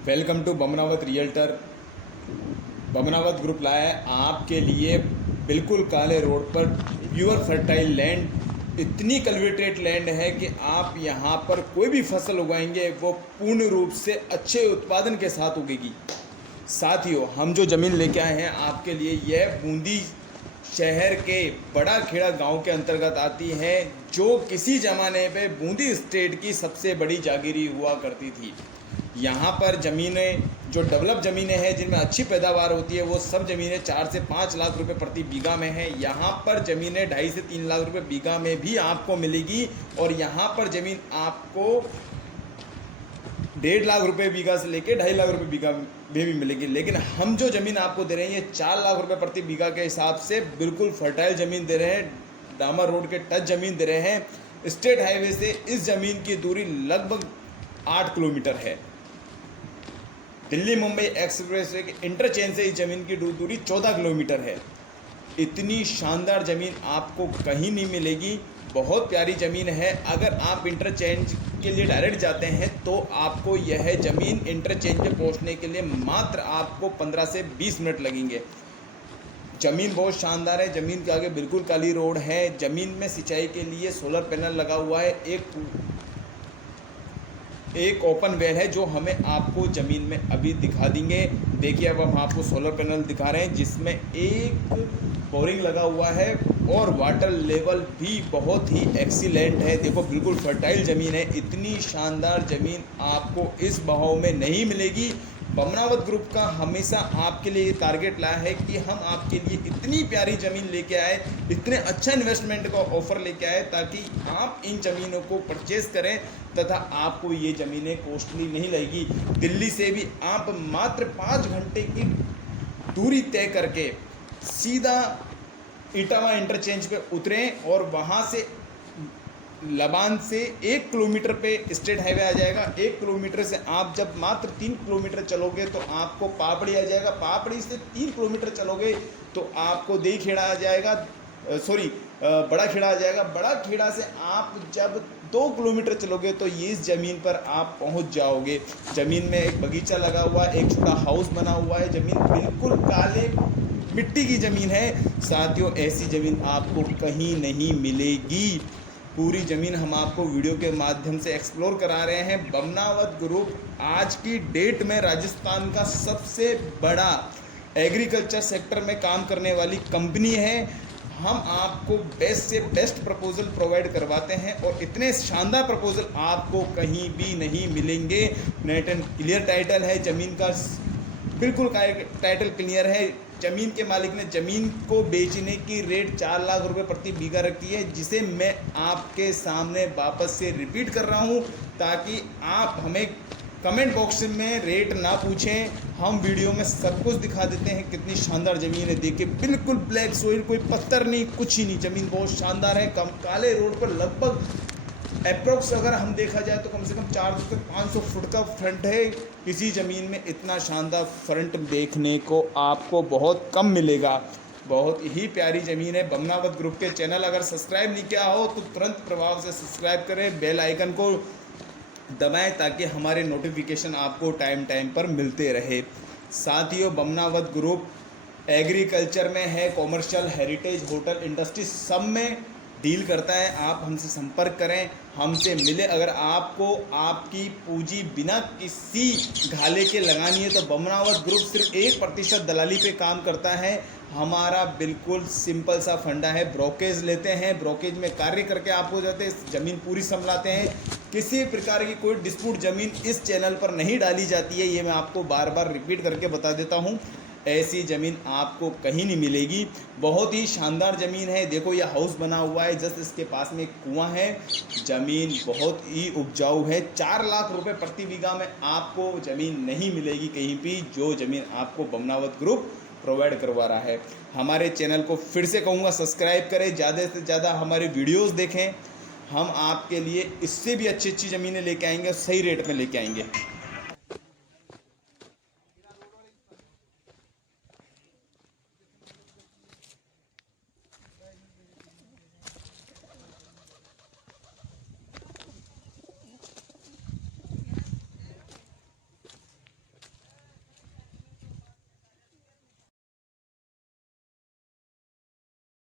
Welcome to Bamnawat realtor. Bamnawat group लाया है आपके लिए बिल्कुल काले रोड पर प्योर फर्टाइल लैंड। इतनी कल्टिवेटेड लैंड है कि आप यहाँ पर कोई भी फसल उगाएंगे वो पूर्ण रूप से अच्छे उत्पादन के साथ उगेगी। साथियों, हम जो ज़मीन लेके आए हैं आपके लिए, यह बूंदी शहर के बड़ा खेड़ा गांव के अंतर्गत आती है, जो किसी ज़माने पे बूंदी स्टेट की सबसे बड़ी जागीरी हुआ करती थी। यहाँ पर ज़मीनें, जो डेवलप ज़मीनें हैं जिनमें अच्छी पैदावार होती है, वो सब ज़मीनें 4 से 5 लाख रुपए प्रति बीघा में हैं। यहाँ पर ज़मीनें 2.5 से 3 लाख रुपए बीघा में भी आपको मिलेगी, और यहाँ पर ज़मीन आपको 1.5 लाख रुपए बीघा से लेके 2.5 लाख रुपए बीघा में भी मिलेगी। लेकिन हम जो ज़मीन आपको दे रहे हैं, ये 4 लाख रुपए प्रति बीघा के हिसाब से बिल्कुल फर्टाइल ज़मीन दे रहे हैं, डामर रोड के टच ज़मीन दे रहे हैं। स्टेट हाईवे से इस ज़मीन की दूरी लगभग 8 किलोमीटर है। दिल्ली मुंबई एक्सप्रेसवे के इंटरचेंज से इस ज़मीन की दूरी 14 किलोमीटर है। इतनी शानदार ज़मीन आपको कहीं नहीं मिलेगी। बहुत प्यारी ज़मीन है। अगर आप इंटरचेंज के लिए डायरेक्ट जाते हैं तो आपको यह ज़मीन इंटरचेंज पे पहुंचने के लिए मात्र आपको 15 से 20 मिनट लगेंगे। ज़मीन बहुत शानदार है। ज़मीन के आगे बिल्कुल काली रोड है। ज़मीन में सिंचाई के लिए सोलर पैनल लगा हुआ है। एक ओपन वेल है जो हमें आपको ज़मीन में अभी दिखा देंगे। देखिए, अब हम आपको सोलर पैनल दिखा रहे हैं जिसमें एक बोरिंग लगा हुआ है, और वाटर लेवल भी बहुत ही एक्सीलेंट है। देखो, बिल्कुल फर्टाइल ज़मीन है। इतनी शानदार ज़मीन आपको इस बहाव में नहीं मिलेगी। बमनावत ग्रुप का हमेशा आपके लिए टारगेट लाया है कि हम आपके लिए इतनी प्यारी ज़मीन लेके आए, इतने अच्छा इन्वेस्टमेंट का ऑफ़र लेके आए, ताकि आप इन ज़मीनों को परचेज़ करें तथा आपको ये ज़मीनें कॉस्टली नहीं लगेगी। दिल्ली से भी आप मात्र 5 घंटे की दूरी तय करके सीधा इटावा इंटरचेंज पे उतरें, और वहाँ से लबान से 1 किलोमीटर पे स्टेट हाईवे आ जाएगा। 1 किलोमीटर से आप जब मात्र 3 किलोमीटर चलोगे तो आपको पापड़ी आ जाएगा। पापड़ी से 3 किलोमीटर चलोगे तो आपको देई खेड़ा आ जाएगा, बड़ा खेड़ा आ जाएगा। बड़ा खेड़ा से आप जब 2 किलोमीटर चलोगे तो ये इस ज़मीन पर आप पहुंच जाओगे। ज़मीन में एक बगीचा लगा हुआ है, एक छोटा हाउस बना हुआ है। ज़मीन बिल्कुल काले मिट्टी की ज़मीन है। साथियों, ऐसी ज़मीन आपको कहीं नहीं मिलेगी। पूरी ज़मीन हम आपको वीडियो के माध्यम से एक्सप्लोर करा रहे हैं। बमनावत ग्रुप आज की डेट में राजस्थान का सबसे बड़ा एग्रीकल्चर सेक्टर में काम करने वाली कंपनी है। हम आपको बेस्ट से बेस्ट प्रपोजल प्रोवाइड करवाते हैं, और इतने शानदार प्रपोजल आपको कहीं भी नहीं मिलेंगे। नेट एंड क्लियर टाइटल है ज़मीन का, बिल्कुल टाइटल क्लियर है। ज़मीन के मालिक ने ज़मीन को बेचने की रेट 4 लाख रुपए प्रति बीघा रखी है, जिसे मैं आपके सामने वापस से रिपीट कर रहा हूं, ताकि आप हमें कमेंट बॉक्स में रेट ना पूछें। हम वीडियो में सब कुछ दिखा देते हैं। कितनी शानदार ज़मीन है, देखिए, बिल्कुल ब्लैक सोइल, कोई पत्थर नहीं, कुछ ही नहीं। ज़मीन बहुत शानदार है। काले रोड पर लगभग अप्रोक्स अगर हम देखा जाए तो कम से कम 400 से 500 फुट का फ्रंट है। किसी ज़मीन में इतना शानदार फ्रंट देखने को आपको बहुत कम मिलेगा। बहुत ही प्यारी ज़मीन है। बमनावत ग्रुप के चैनल अगर सब्सक्राइब नहीं किया हो तो तुरंत प्रभाव से सब्सक्राइब करें, बेल आइकन को दबाएं, ताकि हमारे नोटिफिकेशन आपको टाइम टाइम पर मिलते रहे। साथियों, बमनावत ग्रुप एग्रीकल्चर में है, कॉमर्शियल, हेरिटेज, होटल, इंडस्ट्री सब में डील करता है। आप हमसे संपर्क करें, हमसे मिले। अगर आपको आपकी पूंजी बिना किसी घाले के लगानी है तो बमनावत ग्रुप सिर्फ 1% दलाली पे काम करता है। हमारा बिल्कुल सिंपल सा फंडा है, ब्रोकेज लेते हैं, ब्रोकेज में कार्य करके आपको जाते हैं, ज़मीन पूरी संभलाते हैं। किसी प्रकार की कोई डिस्प्यूट ज़मीन इस चैनल पर नहीं डाली जाती है, ये मैं आपको बार बार रिपीट करके बता देता हूँ। ऐसी ज़मीन आपको कहीं नहीं मिलेगी। बहुत ही शानदार ज़मीन है। देखो, यह हाउस बना हुआ है, जस्ट इसके पास में एक कुआं है। ज़मीन बहुत ही उपजाऊ है। 4 लाख रुपए प्रति बीघा में आपको ज़मीन नहीं मिलेगी कहीं भी, जो ज़मीन आपको बमनावत ग्रुप प्रोवाइड करवा रहा है। हमारे चैनल को फिर से कहूँगा, सब्सक्राइब करें, ज़्यादा से ज़्यादा हमारे वीडियोज़ देखें। हम आपके लिए इससे भी अच्छी अच्छी ज़मीनें लेके आएंगे, सही रेट में लेके आएंगे।